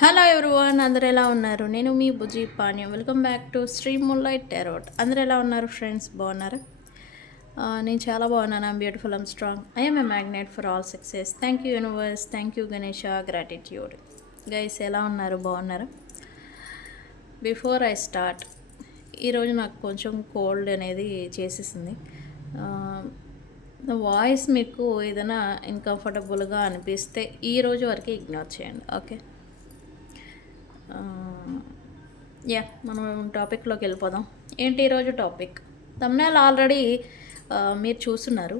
Hello everyone అందరు ఎలా ఉన్నారు? నేను మీ Buji Panyam. Welcome back to Sri mullite tarot అందరు ఎలా ఉన్నారు ఫ్రెండ్స్ బాగున్నారా? నేను చాలా బాగున్నాను. I'm beautiful I'm strong I'm a magnet for all success thank you universe thank you Ganesha gratitude guys ఎలా ఉన్నారు? బాగున్నారా? బిఫోర్ ఐ స్టార్ట్ ఈరోజు నాకు కొంచెం కోల్డ్ అనేది చేసేసింది. వాయిస్ మీకు ఏదైనా ఇన్కంఫర్టబుల్గా అనిపిస్తే ఈ రోజు వరకు ఇగ్నోర్ చేయండి. ఓకే యా మనం టాపిక్లోకి వెళ్ళిపోదాం. ఏంటి ఈరోజు టాపిక్? తమ్నేల్ ఆల్రెడీ మీరు చూస్తున్నారు.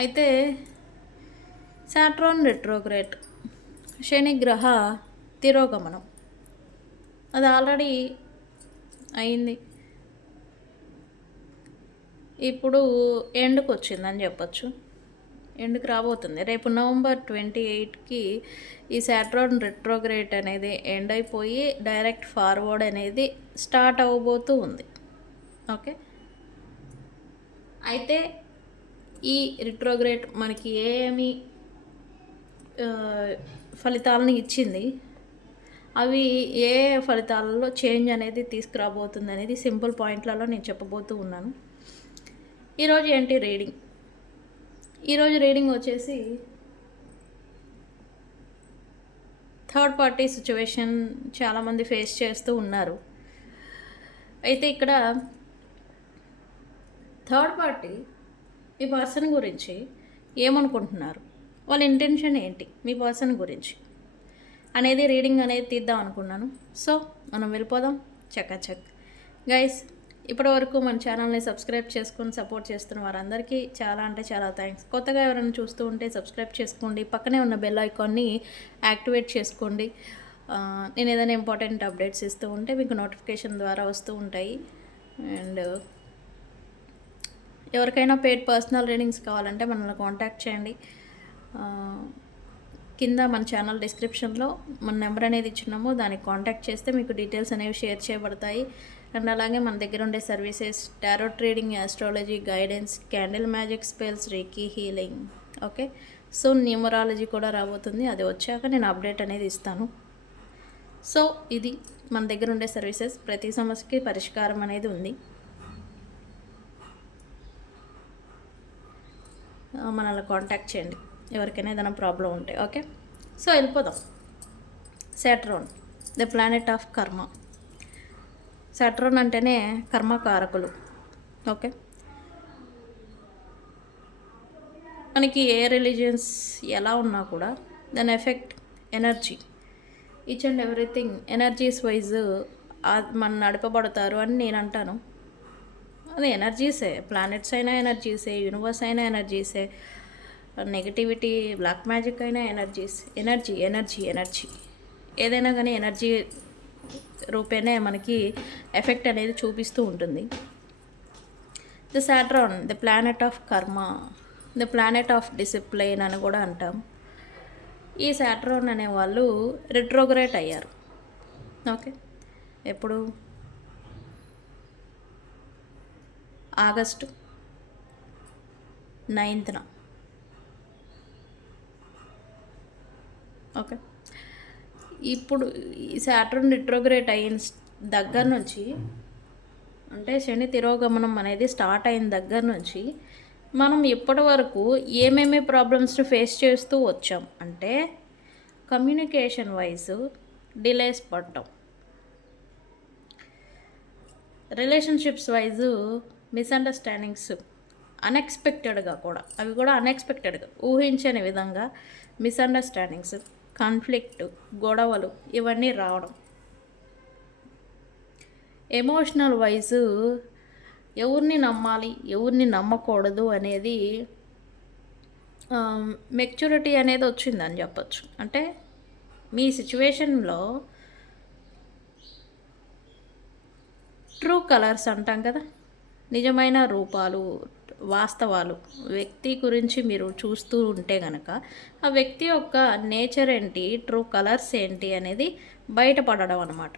అయితే శాట్రాన్ రెట్రోగ్రేట్ శని గ్రహ తిరోగమనం. అది ఆల్రెడీ అయింది. ఇప్పుడు ఎండ్కి వచ్చిందని చెప్పొచ్చు. ఎండ్కి రాబోతుంది? రేపు నవంబర్ ట్వంటీ ఎయిట్కి ఈ సాట్రాన్ రెట్రోగ్రేట్ అనేది ఎండ్ అయిపోయి డైరెక్ట్ ఫార్వర్డ్ అనేది స్టార్ట్ అవ్వబోతూ ఉంది. ఓకే? అయితే ఈ రిట్రోగ్రేట్ మనకి ఏమి ఫలితాలను ఇచ్చింది? అవి ఏ ఫలితాలలో చేంజ్ అనేది తీసుకురాబోతుంది అనేది సింపుల్ పాయింట్లలో నేను చెప్పబోతూ ఉన్నాను. ఈరోజు ఏంటి రీడింగ్? ఈరోజు రీడింగ్ వచ్చేసి థర్డ్ పార్టీ సిచ్యువేషన్ చాలామంది ఫేస్ చేస్తూ ఉన్నారు. అయితే ఇక్కడ థర్డ్ పార్టీ మీ పర్సన్ గురించి ఏమనుకుంటున్నారు? వాళ్ళ ఇంటెన్షన్ ఏంటి? మీ పర్సన్ గురించి అనేది రీడింగ్ అనేది తీద్దాం అనుకున్నాను. సో మనం వెళ్ళిపోదాం. చక్ గైస్ ఇప్పటి వరకు మన ఛానల్ని సబ్స్క్రైబ్ చేసుకొని సపోర్ట్ చేస్తున్న వారందరికీ చాలా అంటే చాలా థ్యాంక్స్ కొత్తగా ఎవరైనా చూస్తూ ఉంటే సబ్స్క్రైబ్ చేసుకోండి. పక్కనే ఉన్న బెల్ ఐకాన్ని యాక్టివేట్ చేసుకోండి. నేను ఏదైనా ఇంపార్టెంట్ అప్డేట్స్ ఇస్తూ ఉంటే మీకు నోటిఫికేషన్ ద్వారా వస్తూ ఉంటాయి. అండ్ ఎవరికైనా పేడ్ పర్సనల్ రీడింగ్స్ కావాలంటే మనల్ని కాంటాక్ట్ చేయండి. కింద మన ఛానల్ డిస్క్రిప్షన్లో మన నెంబర్ అనేది ఇచ్చినాము దానికి కాంటాక్ట్ చేస్తే మీకు డీటెయిల్స్ అనేవి షేర్ చేయబడతాయి. అండ్ అలాగే మన దగ్గర ఉండే services tarot trading astrology guidance candle magic spells reiki healing okay so numerology కూడా రాబోతుంది. అది వచ్చాక నేను అప్డేట్ అనేది ఇస్తాను. సో ఇది మన దగ్గర ఉండే సర్వీసెస్ ప్రతి సమస్యకి పరిష్కారం అనేది ఉంది. మనల్ని కాంటాక్ట్ చేయండి. ఎవరికైనా ఏదైనా ప్రాబ్లం ఉంటే ఓకే సో వెళ్ళిపోదాం. సాట్రోన్ ద ప్లానెట్ ఆఫ్ కర్మ సాట్రోన్ అంటేనే కర్మకారకులు. ఓకే. మనకి ఏ రిలీజియన్స్ ఎలా ఉన్నా కూడా దాని effect energy. Each and everything energies wise మన నడపబడతారు అని నేను అంటాను. అది ఎనర్జీసే ప్లానెట్స్ అయినా ఎనర్జీసే యూనివర్స్ అయినా ఎనర్జీసే నెగటివిటీ బ్లాక్ మ్యాజిక్ అయినా ఎనర్జీస్ ఎనర్జీ ఎనర్జీ ఎనర్జీ. ఏదైనా కానీ ఎనర్జీ రూపేనే మనకి ఎఫెక్ట్ అనేది చూపిస్తూ ఉంటుంది. The Saturn the planet of karma the planet of discipline అని కూడా అంటాం. ఈ సాట్రాన్ అనే వాళ్ళు రిట్రోగ్రేట్ అయ్యారు. ఓకే? ఎప్పుడు? ఆగస్టు నైన్త్న. ఓకే? ఇప్పుడు ఈ సాటర్న్ రిట్రోగ్రేట్ అయిన దగ్గర నుంచి అంటే శని తిరోగమనం అనేది స్టార్ట్ అయిన దగ్గర నుంచి మనం ఇప్పటి వరకు ఏమేమి ప్రాబ్లమ్స్ని ఫేస్ చేస్తూ వచ్చాం అంటే కమ్యూనికేషన్ వైజ్ డిలేస్ పడటం రిలేషన్షిప్స్ వైజ్ మిస్అండర్స్టాండింగ్స్ అన్ఎక్స్పెక్టెడ్గా కూడా అవి కూడా అన్ఎక్స్పెక్టెడ్గా ఊహించని విధంగా మిస్అండర్స్టాండింగ్స్ కాన్ఫ్లిక్ట్ గొడవలు ఇవన్నీ రావడం. ఎమోషనల్ వైజ్ ఎవరిని నమ్మాలి ఎవరిని నమ్మకూడదు అనేది మెచ్యూరిటీ అనేది వచ్చిందని చెప్పచ్చు. అంటే మీ సిచ్యువేషన్లో ట్రూ కలర్స్ అంటాం కదా? నిజమైన రూపాలు వాస్తవాలు. వ్యక్తి గురించి మీరు చూస్తూ ఉంటే గనక ఆ వ్యక్తి యొక్క నేచర్ ఏంటి ట్రూ కలర్స్ ఏంటి అనేది బయటపడడం అనమాట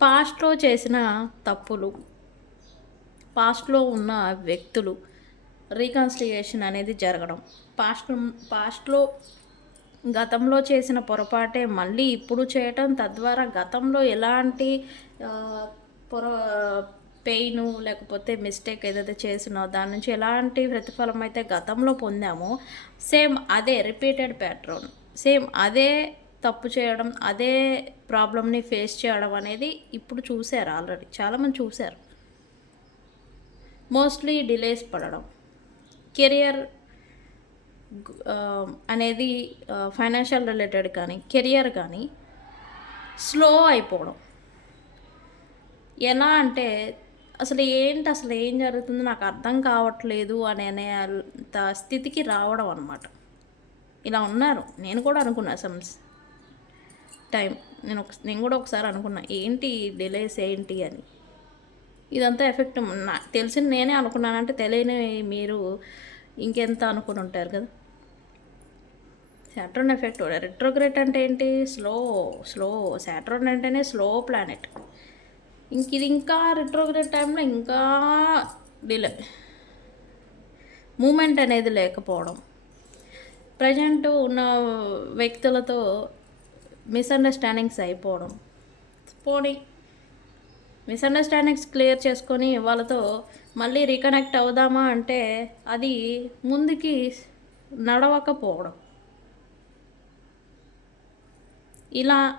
పాస్ట్లో చేసిన తప్పులు పాస్ట్లో ఉన్న వ్యక్తులు రీకన్సిలియేషన్ అనేది జరగడం. పాస్ట్ పాస్ట్లో గతంలో చేసిన పొరపాటే మళ్ళీ ఇప్పుడు చేయటం తద్వారా గతంలో ఎలాంటి పొర పెయిన్ లేకపోతే మిస్టేక్ ఏదైతే చేసినో దాని నుంచి ఎలాంటి ప్రతిఫలం అయితే గతంలో పొందామో సేమ్ అదే రిపీటెడ్ ప్యాట్రన్. సేమ్ అదే తప్పు చేయడం అదే ప్రాబ్లమ్ని ఫేస్ చేయడం అనేది ఇప్పుడు చూశారు ఆల్రెడీ. చాలామంది చూశారు. మోస్ట్లీ డిలేస్ పడడం. కెరియర్ అనేది ఫైనాన్షియల్ రిలేటెడ్ కానీ కెరియర్ కానీ స్లో అయిపోవడం. ఎలా అంటే అసలు ఏంటి అసలు ఏం జరుగుతుందో నాకు అర్థం కావట్లేదు అనే అంత స్థితికి రావడం అనమాట ఇలా ఉన్నారు. నేను కూడా అనుకున్నా సమ్స్ టైం. నేను ఒక నేను కూడా ఒకసారి అనుకున్నా ఏంటి డిలేస్ ఏంటి అని. ఇదంతా ఎఫెక్ట్ నా తెలిసిన నేనే అనుకున్నానంటే తెలియని మీరు ఇంకెంత అనుకుని ఉంటారు కదా. శాట్రోన్ ఎఫెక్ట్ రెట్రోగ్రేట్ అంటే ఏంటి? స్లో స్లో శాట్రోన్ అంటేనే స్లో ప్లానెట్. ఇంక ఇది ఇంకా రెట్రోగ్రేట్ టైంలో ఇంకా డిలే మూమెంట్ అనేది లేకపోవడం. ప్రజెంట్ ఉన్న వ్యక్తులతో మిస్అండర్స్టాండింగ్స్ అయిపోవడం. పోనీ మిస్అండర్స్టాండింగ్స్ క్లియర్ చేసుకొని వాళ్ళతో మళ్ళీ రీకనెక్ట్ అవుదామా అంటే అది ముందుకి నడవకపోవడం. ఇలా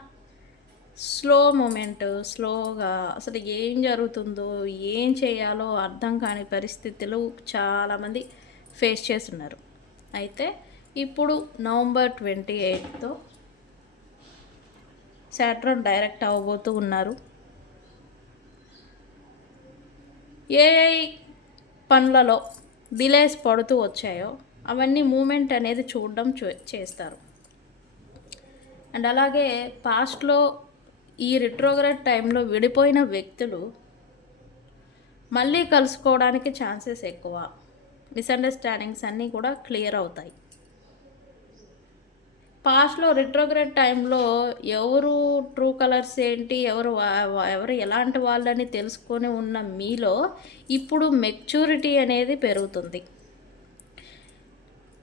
స్లో మూమెంట్ స్లోగా అసలు ఏం జరుగుతుందో ఏం చేయాలో అర్థం కాని పరిస్థితులు చాలామంది ఫేస్ చేస్తున్నారు. అయితే ఇప్పుడు నవంబర్ ట్వంటీ ఎయిత్తో సాట్రన్ డైరెక్ట్ అవ్వబోతూ ఉన్నారు. ఏ పనులలో డిలేస్ పడుతూ వచ్చాయో అవన్నీ మూమెంట్ అనేది చూడడం చేస్తారు. అండ్ అలాగే పాస్ట్లో ఈ రిట్రోగ్రేడ్ టైంలో విడిపోయిన వ్యక్తులు మళ్ళీ కలుసుకోవడానికి ఛాన్సెస్ ఎక్కువ. మిస్అండర్స్టాండింగ్స్ అన్నీ కూడా క్లియర్ అవుతాయి. పాస్ట్లో రిట్రోగ్రేడ్ టైంలో ఎవరు ట్రూ కలర్స్ ఏంటి ఎవరు ఎవరు ఎలాంటి వాళ్ళని తెలుసుకొని ఉన్న మీలో ఇప్పుడు మెచ్యూరిటీ అనేది పెరుగుతుంది.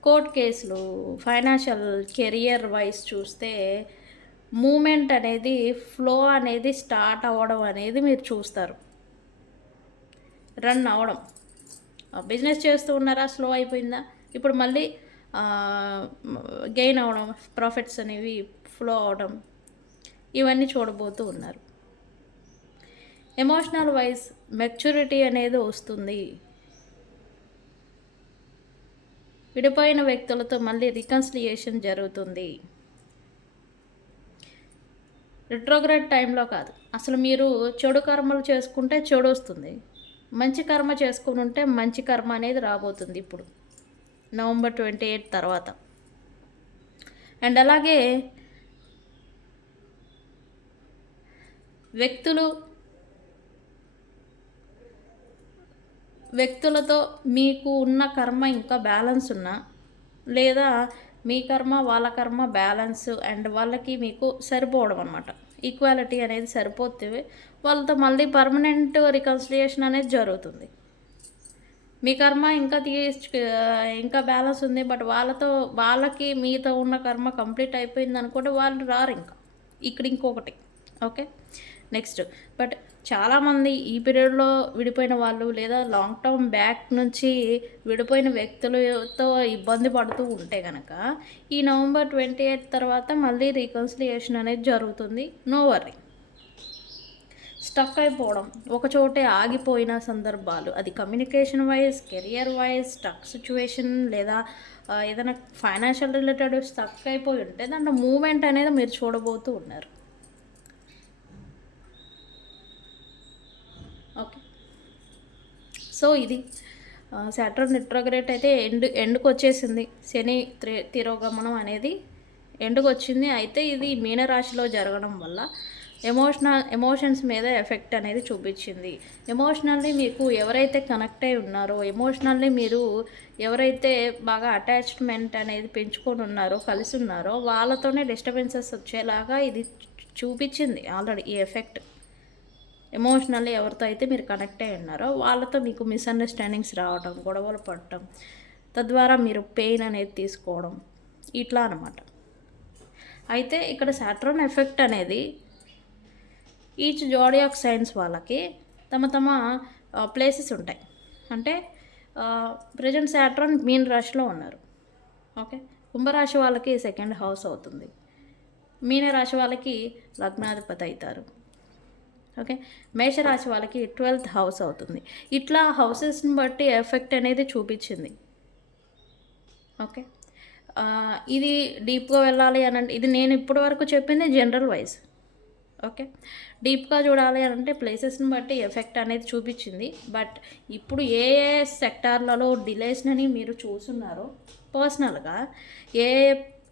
కోర్ట్ కేసులు ఫైనాన్షియల్ కెరియర్ వైజ్ చూస్తే మూమెంట్ అనేది ఫ్లో అనేది స్టార్ట్ అవ్వడం అనేది మీరు చూస్తారు. రన్ అవ్వడం. బిజినెస్ చేస్తూ ఉన్నారా? స్లో అయిపోయిందా? ఇప్పుడు మళ్ళీ గెయిన్ అవ్వడం ప్రాఫిట్స్ అనేవి ఫ్లో అవడం ఇవన్నీ చూడబోతూ ఉన్నారు. ఎమోషనల్ వైజ్ మెచ్యూరిటీ అనేది వస్తుంది. విడిపోయిన వ్యక్తులతో మళ్ళీ రికన్సిలియేషన్ జరుగుతుంది. రిట్రోగ్రేడ్ టైంలో కాదు. అసలు మీరు చెడు కర్మలు చేసుకుంటే చెడు వస్తుంది. మంచి కర్మ చేసుకుని ఉంటే మంచి కర్మ అనేది రాబోతుంది ఇప్పుడు. నవంబర్ ట్వంటీ ఎయిట్ తర్వాత. అండ్ అలాగే వ్యక్తులు వ్యక్తులతో మీకు ఉన్న కర్మ ఇంకా బ్యాలెన్స్ ఉన్నా లేదా మీ కర్మ వాళ్ళ కర్మ బ్యాలెన్స్ అండ్ వాళ్ళకి మీకు సరిపోవడం అనమాట ఈక్వాలిటీ అనేది సరిపోతే వాళ్ళతో మళ్ళీ పర్మనెంట్ రికన్సిలియేషన్ అనేది జరుగుతుంది. మీ కర్మ ఇంకా తీసు ఇంకా బ్యాలెన్స్ ఉంది బట్ వాళ్ళతో వాళ్ళకి మీతో ఉన్న కర్మ కంప్లీట్ అయిపోయింది అనుకుంటే వాళ్ళు రారు ఇంకా. ఇక్కడ ఇంకొకటి ఓకే నెక్స్ట్ బట్ చాలామంది ఈ పీరియడ్లో విడిపోయిన వాళ్ళు లేదా లాంగ్ టర్మ్ బ్యాక్ నుంచి విడిపోయిన వ్యక్తులతో ఇబ్బంది పడుతూ ఉంటే కనుక ఈ నవంబర్ ట్వంటీ ఎయిత్ తర్వాత మళ్ళీ రీకన్సిలియేషన్ అనేది జరుగుతుంది. No worry. స్టక్ అయిపోవడం ఒక చోటే ఆగిపోయిన సందర్భాలు అది communication wise career wise stuck situation లేదా ఏదైనా ఫైనాన్షియల్ రిలేటెడ్ స్టక్ అయిపోయి ఉంటే దాంట్లో మూమెంట్ అనేది మీరు చూడబోతూ ఉన్నారు ఓకే సో ఇది సాటర్న్ నిట్రోగ్రేట్ అయితే ఎండ్ ఎండ్కి వచ్చేసింది శని త్రి తిరోగమనం అనేది ఎండ్కి వచ్చింది అయితే ఇది మీనరాశిలో జరగడం వల్ల ఎమోషనల్ ఎమోషన్స్ మీద ఎఫెక్ట్ అనేది చూపించింది. ఎమోషనల్లీ మీకు ఎవరైతే కనెక్ట్ అయి ఉన్నారో ఎమోషనల్లీ మీరు ఎవరైతే బాగా అటాచ్మెంట్ అనేది పెంచుకొని ఉన్నారో కలిసి ఉన్నారో వాళ్ళతోనే డిస్టర్బెన్సెస్ వచ్చేలాగా ఇది చూపించింది ఆల్రెడీ ఈ ఎఫెక్ట్. ఎమోషనల్లీ ఎవరితో అయితే మీరు కనెక్ట్ అయి ఉన్నారో వాళ్ళతో మీకు మిస్అండర్స్టాండింగ్స్ రావడం గొడవలు పడటం తద్వారా మీరు పెయిన్ అనేది తీసుకోవడం ఇట్లా అనమాట అయితే ఇక్కడ శాట్రోన్ ఎఫెక్ట్ అనేది ఈచ్ జోడియాక్ సైన్స్ వాళ్ళకి తమ తమ ప్లేసెస్ ఉంటాయి. అంటే ప్రజెంట్ శాట్రోన్ మీన్ రాశిలో ఉన్నారు. ఓకే కుంభరాశి వాళ్ళకి సెకండ్ హౌస్ అవుతుంది. మీన రాశి వాళ్ళకి లగ్నాధిపతి అవుతారు. ఓకే? మేషరాశి వాళ్ళకి ట్వెల్త్ హౌస్ అవుతుంది. ఇట్లా హౌసెస్ని బట్టి ఎఫెక్ట్ అనేది చూపించింది. ఓకే? ఇది డీప్గా వెళ్ళాలి అని అంటే ఇది నేను ఇప్పటి వరకు చెప్పింది జనరల్ వైజ్. ఓకే? డీప్గా చూడాలి అని అంటే ప్లేసెస్ని బట్టి ఎఫెక్ట్ అనేది చూపించింది. బట్ ఇప్పుడు ఏ ఏ సెక్టార్లలో డిలేస్ని మీరు చూస్తున్నారో పర్సనల్గా ఏ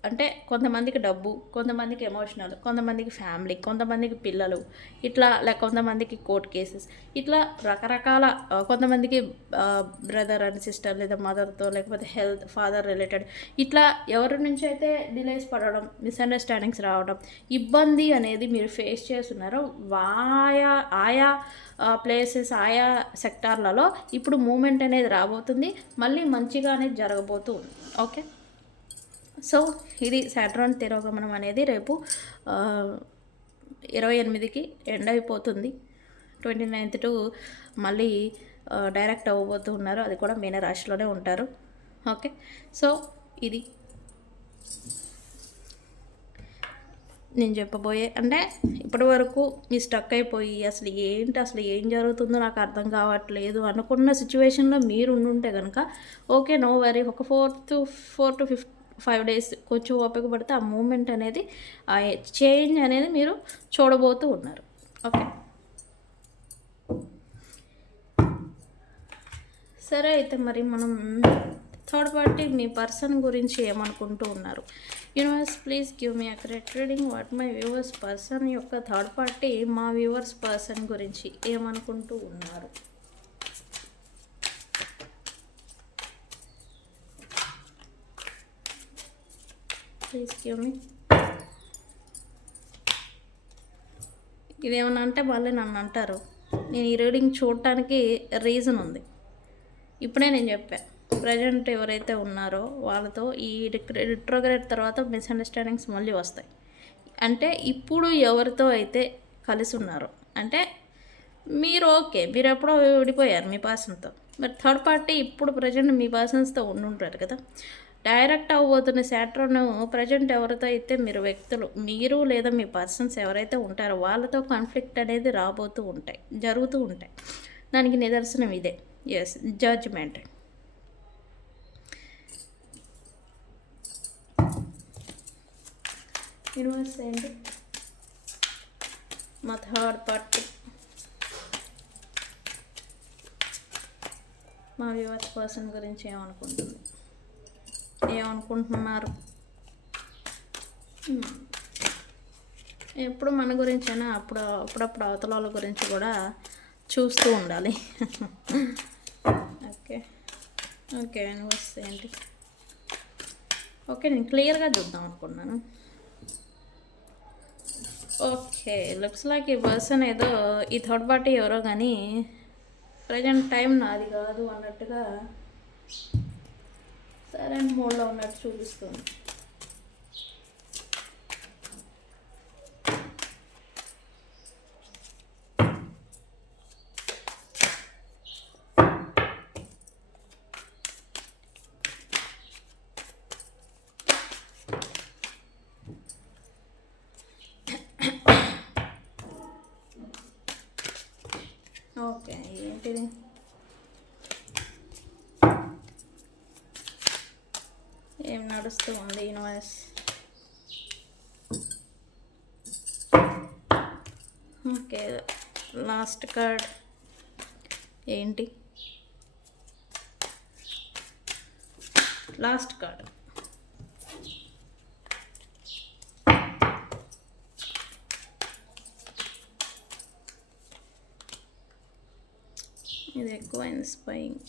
అంటే కొంతమందికి డబ్బు కొంతమందికి ఎమోషనల్ కొంతమందికి ఫ్యామిలీ కొంతమందికి పిల్లలు ఇట్లా లేక కొంతమందికి కోర్ట్ కేసెస్ ఇట్లా రకరకాల కొంతమందికి బ్రదర్ అండ్ సిస్టర్ లేదా మదర్తో లేకపోతే హెల్త్ ఫాదర్ రిలేటెడ్ ఇట్లా ఎవరి నుంచి అయితే డిలేస్ పడడం మిస్అండర్స్టాండింగ్స్ రావడం ఇబ్బంది అనేది మీరు ఫేస్ చేస్తున్నారో వాయా ఆయా ప్లేసెస్ ఆయా సెక్టార్లలో ఇప్పుడు మూమెంట్ అనేది రాబోతుంది మళ్ళీ మంచిగా అనేది జరగబోతూ ఉంది. ఓకే సో ఇది సాట్రాన్ తిరోగమనం అనేది రేపు ఇరవై ఎనిమిదికి ఎండ్ అయిపోతుంది. ట్వంటీ నైన్త్ టు మళ్ళీ డైరెక్ట్ అవ్వబోతూ ఉన్నారు. అది కూడా మీన రాశిలోనే ఉంటారు. ఓకే? సో ఇది. నేను చెప్పబోయే అంటే ఇప్పటి వరకు మీ స్టక్ అయిపోయి అసలు ఏంటి అసలు ఏం జరుగుతుందో నాకు అర్థం కావట్లేదు అనుకున్న సిచ్యువేషన్లో మీరు ఉండుంటే కనుక ఓకే నో వరీ. ఒక four to four to fifth five days కొంచెం ఓపిక పడితే ఆ మూమెంట్ అనేది ఆ చేంజ్ అనేది మీరు చూడబోతూ ఉన్నారు. ఓకే? సరే అయితే మరి మనం థర్డ్ పార్టీ మీ పర్సన్ గురించి ఏమనుకుంటూ ఉన్నారు? Universe please give me accurate reading what my viewers person యొక్క థర్డ్ పార్టీ మా వ్యూవర్స్ పర్సన్ గురించి ఏమనుకుంటూ ఉన్నారు? ప్లీజ్ గివ్ మీ ఇదేమన్నా అంటే మళ్ళీ నన్ను అంటారు. నేను ఈ రీడింగ్ చూడటానికి రీజన్ ఉంది. ఇప్పుడే నేను చెప్పాను ప్రజెంట్ ఎవరైతే ఉన్నారో వాళ్ళతో ఈ రిట్రోగ్రేడ్ తర్వాత మిస్అండర్స్టాండింగ్స్ మళ్ళీ వస్తాయి. అంటే ఇప్పుడు ఎవరితో అయితే కలిసి ఉన్నారో. అంటే మీరు ఓకే మీరు ఎప్పుడో విడిపోయారు మీ పర్సన్తో మరి థర్డ్ పార్టీ ఇప్పుడు ప్రజెంట్ మీ పర్సన్స్తో ఉండుంటారు కదా. డైరెక్ట్ అవ్వబోతున్న శాట్రోన్ ప్రజెంట్ ఎవరితో అయితే మీరు వ్యక్తులు మీరు లేదా మీ పర్సన్స్ ఎవరైతే ఉంటారో వాళ్ళతో కాన్ఫ్లిక్ట్ అనేది రాబోతూ ఉంటాయి జరుగుతూ ఉంటాయి. దానికి నిదర్శనం ఇదే. ఎస్ జడ్జ్మెంట్ యూనివర్స్ ఏంటి? మా థర్డ్ పార్టీ మా వ్యూవర్స్ పర్సన్ గురించి ఏమనుకుంటుంది? ఏమనుకుంటున్నారు? ఎప్పుడు మన గురించైనా అప్పుడు అప్పుడప్పుడు అవతల వాళ్ళ గురించి కూడా చూస్తూ ఉండాలి. ఓకే. ఓకే యూనివర్స్ ఏంటి? ఓకే నేను క్లియర్గా చూద్దాం అనుకున్నాను. ఓకే లుక్స్ లైక్ ఈ పర్సన్ ఏదో ఈ థర్డ్ పార్టీ ఎవరో కానీ ప్రజెంట్ టైం నాది కాదు అన్నట్టుగా సరైన మోడ్లో ఉన్నట్టు చూపిస్తుంది. ఓకే ఏంటిది ఏం నడుస్తూ ఉంది యూనివర్స్ ఓకే లాస్ట్ కార్డ్ ఏంటి? లాస్ట్ కార్డ్ ఇది ఎక్కువ స్పైయింగ్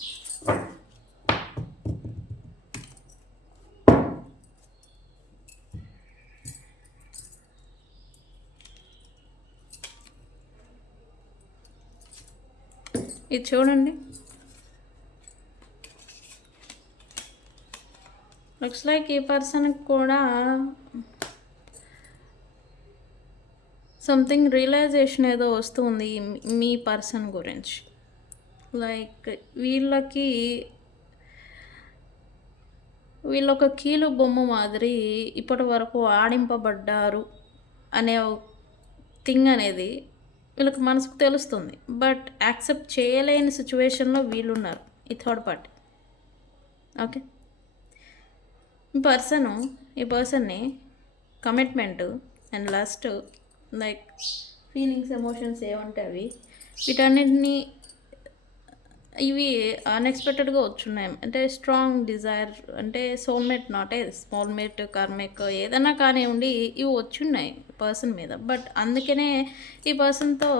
ఇది చూడండి. లుక్స్ లైక్ ఈ పర్సన్కి కూడా సంథింగ్ రియలైజేషన్ ఏదో వస్తుంది మీ- పర్సన్ గురించి. లైక్ వీళ్ళకి వీళ్ళొక కీలు బొమ్మ మాదిరి ఇప్పటి వరకు ఆడింపబడ్డారు అనే థింగ్ అనేది వీళ్ళకి మనసుకు తెలుస్తుంది. బట్ యాక్సెప్ట్ చేయలేని సిచ్యువేషన్లో వీళ్ళు ఉన్నారు ఈ థర్డ్ పార్టీ. ఓకే? ఈ పర్సన్ ఈ పర్సన్ని commitment and last like feelings emotions ఏమంటే అవి వీటన్నిటిని ఇవి అన్ఎక్స్పెక్టెడ్గా వచ్చున్నాయి. అంటే స్ట్రాంగ్ డిజైర్ అంటే soulmate not a small mate karmic ఏదైనా కానివ్వండి ఇవి వచ్చున్నాయి పర్సన్ మీద. బట్ అందుకనే ఈ పర్సన్తో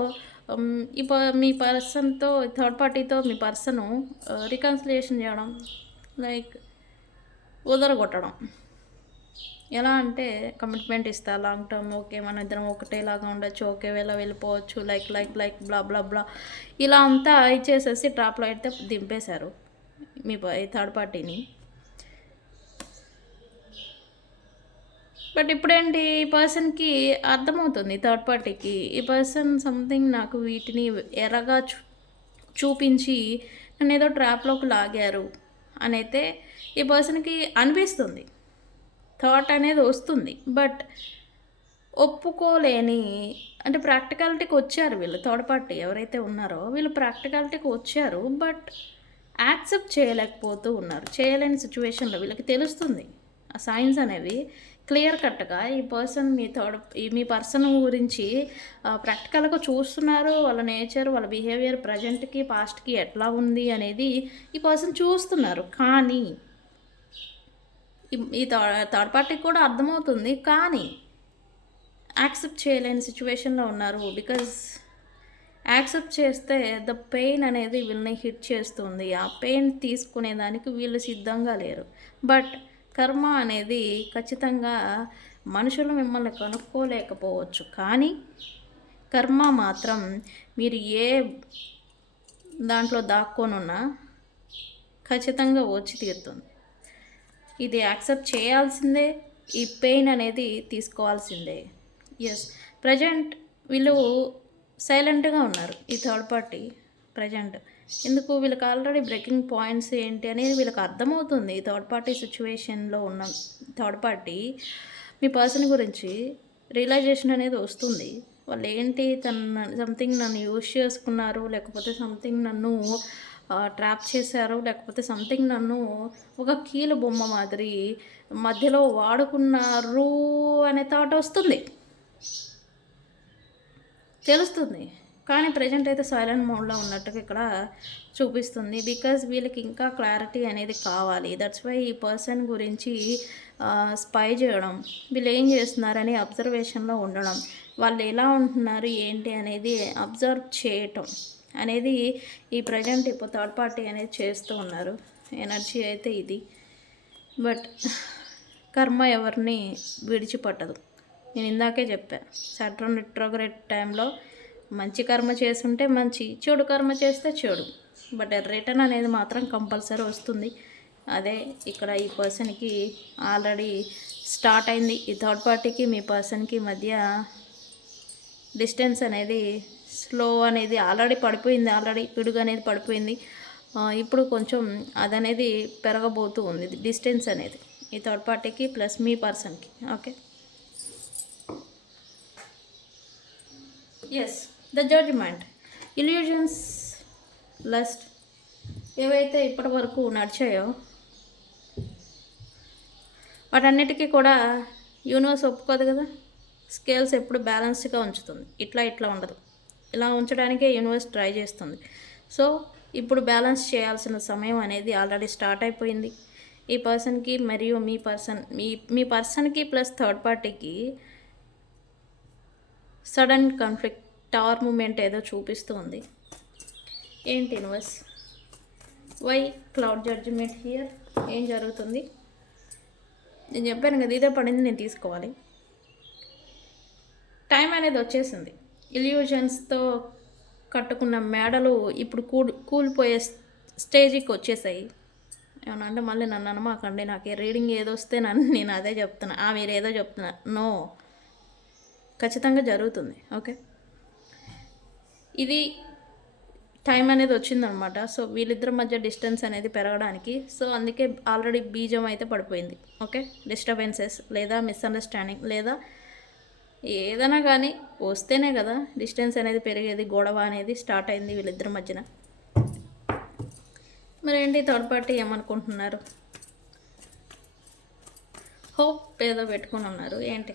ఈ ప మీ పర్సన్తో థర్డ్ పార్టీతో మీ పర్సను రికన్సిలియేషన్ uh, చేయడం లైక్ ఉదరగొట్టడం. ఎలా అంటే కమిట్మెంట్ ఇస్తా లాంగ్ టర్మ్ ఓకే మన ఇద్దరం ఒకటేలాగా ఉండొచ్చు ఓకే వేళ వెళ్ళిపోవచ్చు like like like blah blah blah ఇలా అంతా ఇచ్చేసేసి ట్రాప్లో అయితే దింపేశారు మీ థర్డ్ పార్టీని బట్ ఇప్పుడేంటి? ఈ పర్సన్కి అర్థమవుతుంది థర్డ్ పార్టీకి ఈ పర్సన్ సంథింగ్ నాకు వీటిని ఎర్రగా చూ చూపించి నన్ను ఏదో ట్రాప్లోకి లాగారు అని అయితే ఈ పర్సన్కి అనిపిస్తుంది. థాట్ అనేది వస్తుంది. బట్ ఒప్పుకోలేని అంటే ప్రాక్టికాలిటీకి వచ్చారు వీళ్ళు థర్డ్ పార్టీ ఎవరైతే ఉన్నారో వీళ్ళు ప్రాక్టికాలిటీకి వచ్చారు బట్ యాక్సెప్ట్ చేయలేకపోతూ ఉన్నారు. చేయలేని సిచ్యువేషన్లో వీళ్ళకి తెలుస్తుంది. ఆ సైన్స్ అనేవి క్లియర్ కట్గా ఈ పర్సన్ మీ థర్డ్ ఈ మీ పర్సన్ గురించి ప్రాక్టికల్గా చూస్తున్నారు వాళ్ళ నేచర్ వాళ్ళ బిహేవియర్ ప్రజెంట్కి పాస్ట్కి ఎట్లా ఉంది అనేది ఈ పర్సన్ చూస్తున్నారు. కానీ ఈ- థర్డ్ థర్డ్ పార్టీకి కూడా అర్థమవుతుంది కానీ యాక్సెప్ట్ చేయలేని సిచ్యువేషన్లో ఉన్నారు బికాజ్ యాక్సెప్ట్ చేస్తే ద పెయిన్ అనేది వీళ్ళని హిట్ చేస్తుంది. ఆ పెయిన్ తీసుకునేదానికి వీళ్ళు సిద్ధంగా లేరు. బట్ కర్మ అనేది ఖచ్చితంగా మనుషులు మిమ్మల్ని కనుక్కోలేకపోవచ్చు. కానీ కర్మ మాత్రం మీరు ఏ దాంట్లో దాక్కొనున్నా ఖచ్చితంగా వచ్చి తీరుతుంది. ఇది యాక్సెప్ట్ చేయాల్సిందే ఈ పెయిన్ అనేది తీసుకోవాల్సిందే. ఎస్ ప్రజెంట్ వీళ్ళు సైలెంట్గా ఉన్నారు ఈ థర్డ్ పార్టీ ప్రజెంట్ ఎందుకు? వీళ్ళకి ఆల్రెడీ బ్రేకింగ్ పాయింట్స్ ఏంటి అనేది వీళ్ళకి అర్థమవుతుంది. ఈ థర్డ్ పార్టీ సిచ్యువేషన్లో ఉన్న థర్డ్ పార్టీ మీ పర్సన్ గురించి రియలైజేషన్ అనేది వస్తుంది. వాళ్ళు ఏంటి తన సంథింగ్ నన్ను యూజ్ చేసుకున్నారు లేకపోతే సంథింగ్ నన్ను ట్రాప్ చేశారు లేకపోతే సంథింగ్ నన్ను ఒక కీలు బొమ్మ మాదిరి మధ్యలో వాడుకున్నారు అనే థాట్ వస్తుంది. తెలుస్తుంది. కానీ ప్రజెంట్ అయితే సైలెంట్ మోడ్లో ఉన్నట్టుగా ఇక్కడ చూపిస్తుంది. బికాజ్ వీళ్ళకి ఇంకా క్లారిటీ అనేది కావాలి. దట్స్ వై ఈ పర్సన్ గురించి స్పై చేయడం వీళ్ళు ఏం చేస్తున్నారని అబ్జర్వేషన్లో ఉండడం. వాళ్ళు ఎలా ఉంటున్నారు ఏంటి అనేది అబ్జర్వ్ చేయటం. అనేది ఈ ప్రజెంట్ ఇప్పుడు థర్డ్ పార్టీ అనేది చేస్తూ ఉన్నారు. ఎనర్జీ అయితే ఇది. బట్ కర్మ ఎవరిని విడిచిపట్టదు. నేను ఇందాకే చెప్పాను సాట్రన్ రిట్రోగ్రేట్ టైంలో మంచి కర్మ చేస్తుంటే మంచి చెడు కర్మ చేస్తే చెడు. బట్ రిటర్న్ అనేది మాత్రం కంపల్సరీ వస్తుంది. అదే ఇక్కడ ఈ పర్సన్కి ఆల్రెడీ స్టార్ట్ అయింది. ఈ థర్డ్ పార్టీకి మీ పర్సన్కి మధ్య డిస్టెన్స్ అనేది స్లో అనేది ఆల్రెడీ పడిపోయింది ఆల్రెడీ పిడుగు అనేది పడిపోయింది. ఇప్పుడు కొంచెం అదనేది పెరగబోతూ ఉంది డిస్టెన్స్ అనేది. ఈ థర్డ్ పార్టీకి ప్లస్ మీ పర్సన్కి okay? Yes the judgment illusions lust ఏవైతే ఇప్పటి వరకు నడిచాయో వాటన్నిటికీ కూడా యూనివర్స్ ఒప్పుకోదు కదా? స్కేల్స్ ఎప్పుడు బ్యాలెన్స్డ్గా ఉంచుతుంది. ఇట్లా ఇట్లా ఉండదు. ఇలా ఉంచడానికే యూనివర్స్ ట్రై చేస్తుంది. సో ఇప్పుడు బ్యాలెన్స్ చేయాల్సిన సమయం అనేది ఆల్రెడీ స్టార్ట్ అయిపోయింది. ఈ పర్సన్కి మరియు మీ పర్సన్ మీ మీ పర్సన్కి ప్లస్ థర్డ్ పార్టీకి సడన్ కాన్ఫ్లిక్ట్ టవర్ మూమెంట్ ఏదో చూపిస్తూ ఉంది. ఏంటి universe why cloud judgement here ఏం జరుగుతుంది? నేను చెప్పాను కదా ఇదే పడింది నేను తీసుకోవాలి. టైం అనేది వచ్చేసింది. ఇల్యూజన్స్తో కట్టుకున్న మేడలు ఇప్పుడు కూ కూలిపోయే స్టేజ్కి వచ్చేసాయి. ఏమన్నా అంటే మళ్ళీ నన్ను అనమాకండి నాకు రీడింగ్ ఏదో వస్తే నన్ను నేను అదే చెప్తున్నా. ఆ మీరు ఏదో చెప్తున్నా. నో. ఖచ్చితంగా జరుగుతుంది. ఓకే? ఇది టైం అనేది వచ్చిందనమాట. సో వీళ్ళిద్దరి మధ్య డిస్టెన్స్ అనేది పెరగడానికి. సో అందుకే ఆల్రెడీ బీజం అయితే పడిపోయింది. ఓకే? డిస్టర్బెన్సెస్ లేదా మిస్అండర్స్టాండింగ్ లేదా ఏదైనా కానీ వస్తేనే కదా డిస్టెన్స్ అనేది పెరిగేది గొడవ అనేది స్టార్ట్ అయింది వీళ్ళిద్దరి మధ్యన. మరి ఏంటి థర్డ్ పార్టీ ఏమనుకుంటున్నారు? హోప్ ఏదో పెట్టుకొని ఉన్నారు. ఏంటి?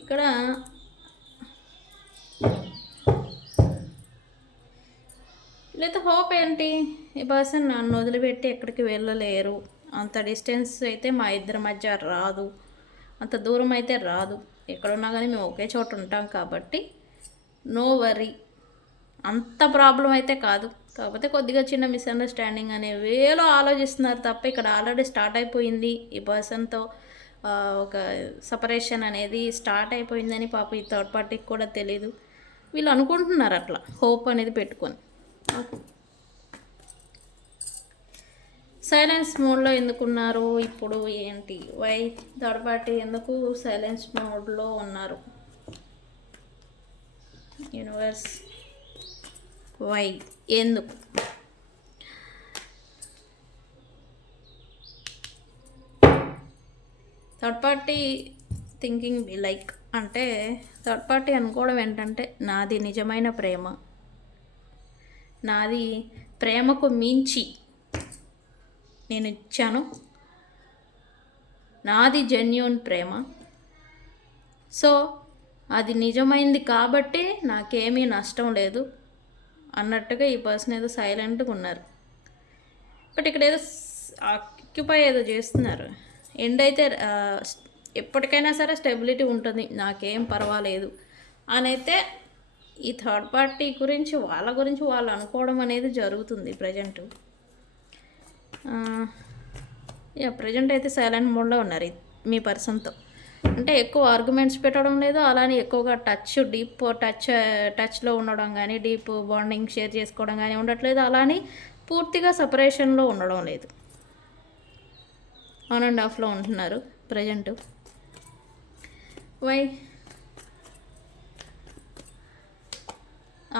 ఇక్కడ లేదా హోప్ ఏంటి? ఈ పర్సన్ నన్ను వదిలిపెట్టి ఎక్కడికి వెళ్ళలేరు. అంత డిస్టెన్స్ అయితే మా ఇద్దరి మధ్య రాదు. అంత దూరం అయితే రాదు. ఎక్కడున్నా కానీ మేము ఒకే చోట ఉంటాం కాబట్టి నో వరీ. అంత ప్రాబ్లం అయితే కాదు. కాకపోతే కొద్దిగా చిన్న మిస్అండర్స్టాండింగ్ అనే వేలో ఆలోచిస్తున్నారు తప్ప ఇక్కడ ఆల్రెడీ స్టార్ట్ అయిపోయింది. ఈ పర్సన్తో ఒక సపరేషన్ అనేది స్టార్ట్ అయిపోయిందని పాప ఈ థర్డ్ పార్టీకి కూడా తెలియదు వీళ్ళు అనుకుంటున్నారు అట్లా. హోప్ అనేది పెట్టుకొని. సైలెన్స్ మోడ్లో ఎందుకున్నారు? ఇప్పుడు ఏంటి? వై థర్డ్ పార్టీ ఎందుకు సైలెన్స్ మోడ్లో ఉన్నారు? యూనివర్స్ వై ఎందుకు? Third party thinking be like అంటే థర్డ్ పార్టీ అనుకోవడం ఏంటంటే నాది నిజమైన ప్రేమ. నాది ప్రేమకు మించి నేను ఇచ్చాను. నాది జెన్యున్ ప్రేమ. సో అది నిజమైంది కాబట్టి నాకేమీ నష్టం లేదు అన్నట్టుగా ఈ పర్సన్ ఏదో సైలెంట్గా ఉన్నారు. బట్ ఇక్కడ ఏదో ఆక్యుపై ఏదో చేస్తున్నారు. ఎండ్ అయితే ఎప్పటికైనా సరే స్టెబిలిటీ ఉంటుంది. నాకేం పర్వాలేదు. అని అయితే ఈ థర్డ్ పార్టీ గురించి వాళ్ళ గురించి వాళ్ళు అనుకోవడం అనేది జరుగుతుంది ప్రజెంట్ యా ప్రజెంట్ అయితే సైలెంట్ మోడ్లో ఉన్నారు మీ పర్సన్తో అంటే ఎక్కువ ఆర్గ్యుమెంట్స్ పెట్టడం లేదు అలానే ఎక్కువగా టచ్ డీప్ టచ్ టచ్లో ఉండడం కానీ డీప్ బాండింగ్ షేర్ చేసుకోవడం కానీ ఉండట్లేదు అలానే పూర్తిగా సపరేషన్లో ఉండడం లేదు. ఆన్ అండ్ ఆఫ్లో ఉంటున్నారు present why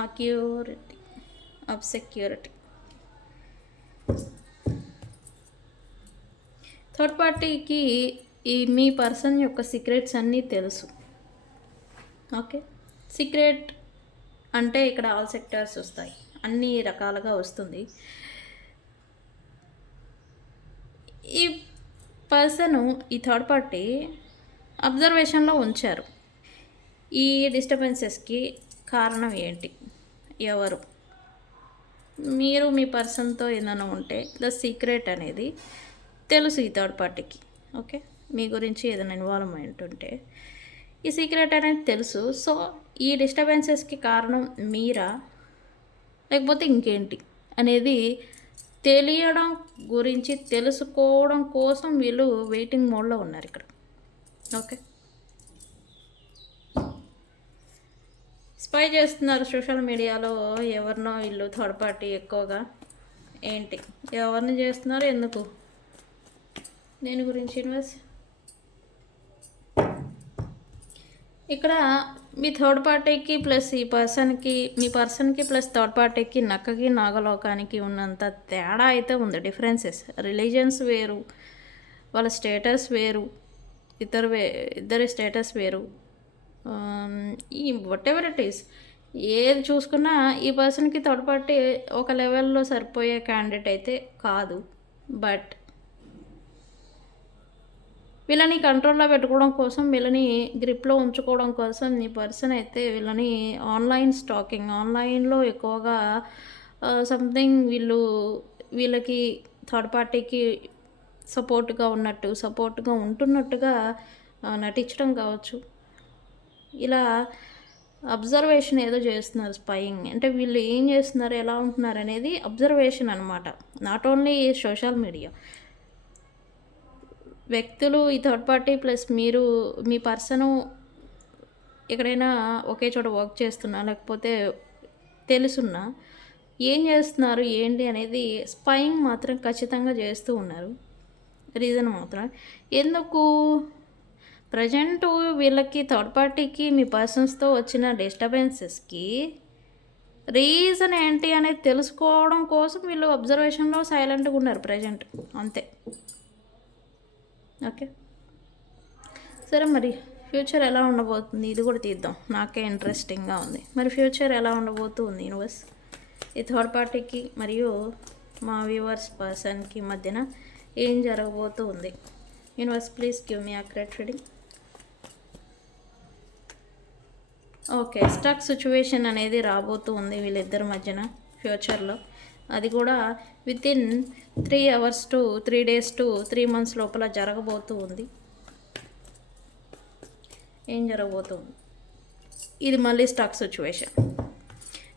acuity of security third పార్టీకి ఈ మీ పర్సన్ యొక్క సీక్రెట్స్ అన్నీ తెలుసు. ఓకే సీక్రెట్ అంటే ఇక్కడ ఆల్ సెక్టర్స్ వస్తాయి. అన్ని రకాలుగా వస్తుంది. ఈ పర్సన్ ఈ థర్డ్ పార్టీ అబ్జర్వేషన్లో ఉంచారు. ఈ డిస్టర్బెన్సెస్కి కారణం ఏంటి? ఎవరు? మీరు మీ పర్సన్తో ఏదైనా ఉంటే ద సీక్రెట్ అనేది తెలుసు ఈ థర్డ్ పార్టీకి ఓకే? మీ గురించి ఏదైనా ఇన్వాల్వ్మెంట్ ఉంటే ఈ సీక్రెట్ అనేది తెలుసు. సో ఈ డిస్టర్బెన్సెస్కి కారణం మీరా? లేకపోతే ఇంకేంటి? అనేది తెలియడం గురించి తెలుసుకోవడం కోసం వీళ్ళు వెయిటింగ్ మోడ్లో ఉన్నారు ఇక్కడ ఓకే? స్పై చేస్తున్నారు సోషల్ మీడియాలో ఎవరినో వీళ్ళు థర్డ్ పార్టీ ఎక్కువగా. ఏంటి? ఎవరిని చేస్తున్నారు? ఎందుకు? దేని గురించి ఇన్వెస్ట్ ఇక్కడ మీ థర్డ్ పార్టీకి ప్లస్ ఈ పర్సన్కి మీ పర్సన్కి ప్లస్ థర్డ్ పార్టీకి నక్కకి నాగలోకానికి ఉన్నంత తేడా అయితే ఉంది. డిఫరెన్సెస్ రిలీజన్స్ వేరు. వాళ్ళ స్టేటస్ వేరు. ఇద్దరు వే ఇద్దరి స్టేటస్ వేరు. ఈ వాట్ ఎవర్ ఇట్ ఈస్ ఏది చూసుకున్నా ఈ పర్సన్కి థర్డ్ ఒక లెవెల్లో సరిపోయే క్యాండిడేట్ అయితే కాదు. బట్ వీళ్ళని కంట్రోల్లో పెట్టుకోవడం కోసం వీళ్ళని గ్రిప్లో ఉంచుకోవడం కోసం ఈ పర్సన్ అయితే వీళ్ళని ఆన్లైన్ స్టాకింగ్ ఆన్లైన్లో ఎక్కువగా సంథింగ్ వీళ్ళు వీళ్ళకి థర్డ్ పార్టీకి సపోర్ట్గా ఉన్నట్టు సపోర్ట్గా ఉంటున్నట్టుగా నటించడం కావచ్చు. ఇలా అబ్జర్వేషన్ ఏదో చేస్తున్నారు స్పయింగ్ అంటే వీళ్ళు ఏం చేస్తున్నారు ఎలా ఉంటున్నారు అనేది అబ్జర్వేషన్ అనమాట నాట్ ఓన్లీ సోషల్ మీడియా వ్యక్తులు ఈ థర్డ్ పార్టీ ప్లస్ మీరు మీ పర్సను ఎక్కడైనా ఒకే చోట వర్క్ చేస్తున్నా లేకపోతే తెలుసున్నా ఏం చేస్తున్నారు ఏంటి అనేది స్పైయింగ్ మాత్రం ఖచ్చితంగా చేస్తూ ఉన్నారు. రీజన్ మాత్రం ఎందుకు ప్రజెంట్ వీళ్ళకి థర్డ్ పార్టీకి మీ పర్సన్స్తో వచ్చిన డిస్టర్బెన్సెస్కి రీజన్ ఏంటి అనేది తెలుసుకోవడం కోసం వీళ్ళు అబ్జర్వేషన్లో సైలెంట్గా ఉన్నారు ప్రజెంట్ అంతే. ఓకే సరే మరి ఫ్యూచర్ ఎలా ఉండబోతుంది? ఇది కూడా తీద్దాం. నాకే ఇంట్రెస్టింగ్గా ఉంది. మరి ఫ్యూచర్ ఎలా ఉండబోతుంది యూనివర్స్ ఈ థర్డ్ పార్టీకి మరియు మా వ్యూవర్స్ పర్సన్కి మధ్యన ఏం జరగబోతూ ఉంది universe please give me accurate reading okay stuck situation అనేది రాబోతూ ఉంది వీళ్ళిద్దరి మధ్యన ఫ్యూచర్లో అది కూడా with in three hours to three days to three months లోపల జరగబోతూ ఉంది. ఏం జరగబోతుంది ఇది మళ్ళీ స్టాక్ సిచ్యువేషన్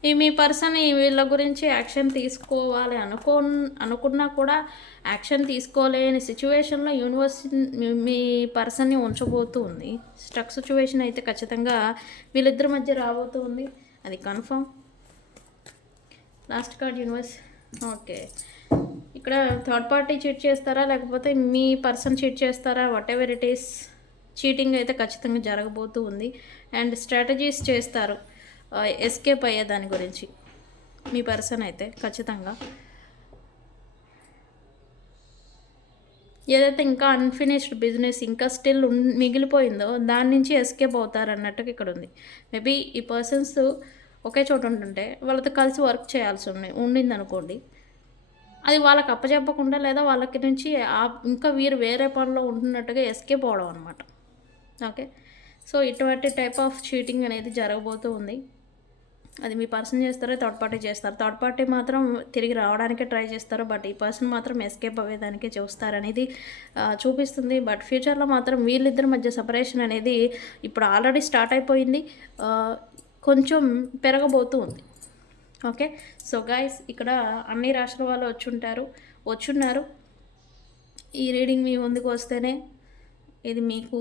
ఈ మీ పర్సన్ ఈ వీళ్ళ గురించి యాక్షన్ తీసుకోవాలి అనుకో అనుకున్నా కూడా యాక్షన్ తీసుకోలేని సిచ్యువేషన్లో యూనివర్స్ మీ పర్సన్ని ఉంచబోతూ ఉంది. స్ట్రక్ సిచ్యువేషన్ అయితే ఖచ్చితంగా వీళ్ళిద్దరి మధ్య రాబోతూ ఉంది. అది confirm. Last card universe. Okay. ఇక్కడ థర్డ్ పార్టీ చీట్ చేస్తారా? లేకపోతే మీ పర్సన్ చీట్ చేస్తారా? Whatever it is cheating అయితే ఖచ్చితంగా జరగబోతూ ఉంది. అండ్ స్ట్రాటజీస్ చేస్తారు. ఎస్కేప్ అయ్యే దాని గురించి. మీ పర్సన్ అయితే ఖచ్చితంగా. ఏదైతే ఇంకా అన్ఫినిష్డ్ బిజినెస్ ఇంకా స్టిల్ మిగిలిపోయిందో దాని నుంచి ఎస్కేప్ అవుతారు అన్నట్టుగా ఇక్కడ ఉంది. మేబీ ఈ పర్సన్స్ ఒకే చోట ఉంటుంటే వాళ్ళతో కలిసి వర్క్ చేయాల్సి ఉంది ఉండింది అనుకోండి అది వాళ్ళకి అప్పచెప్పకుండా లేదా వాళ్ళకి నుంచి ఇంకా వీరు వేరే పనిలో ఉంటున్నట్టుగా ఎస్కేప్ అవడం అనమాట ఓకే సో ఇటువంటి టైప్ ఆఫ్ చీటింగ్ అనేది జరగబోతూ ఉంది. అది మీ పర్సన్ చేస్తారో థర్డ్ పార్టీ చేస్తారు. థర్డ్ పార్టీ మాత్రం తిరిగి రావడానికే ట్రై చేస్తారు. బట్ ఈ పర్సన్ మాత్రం ఎస్కేప్ అయ్యేదానికే చూస్తారనేది చూపిస్తుంది. బట్ ఫ్యూచర్లో మాత్రం వీళ్ళిద్దరి మధ్య సపరేషన్ అనేది ఇప్పుడు ఆల్రెడీ స్టార్ట్ అయిపోయింది. కొంచెం పెరగబోతూ ఉంది. ఓకే? సో గాయస్ ఇక్కడ అన్ని రాష్ట్రాల వాళ్ళు వచ్చుంటారు. వచ్చున్నారు. ఈ రీడింగ్ మీ ముందుకు వస్తేనే ఇది మీకు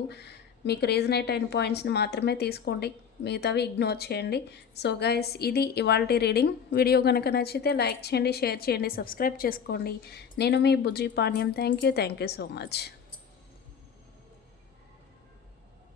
మీకు రీజనేట్ అయిన పాయింట్స్ని మాత్రమే తీసుకోండి. మిగతావి ఇగ్నోర్ చేయండి. సో గైస్ ఇది ఇవాళ రీడింగ్. వీడియో కనుక నచ్చితే లైక్ చేయండి షేర్ చేయండి సబ్స్క్రైబ్ చేసుకోండి. నేను మీ Bujji Panyam. Thank you thank you so much.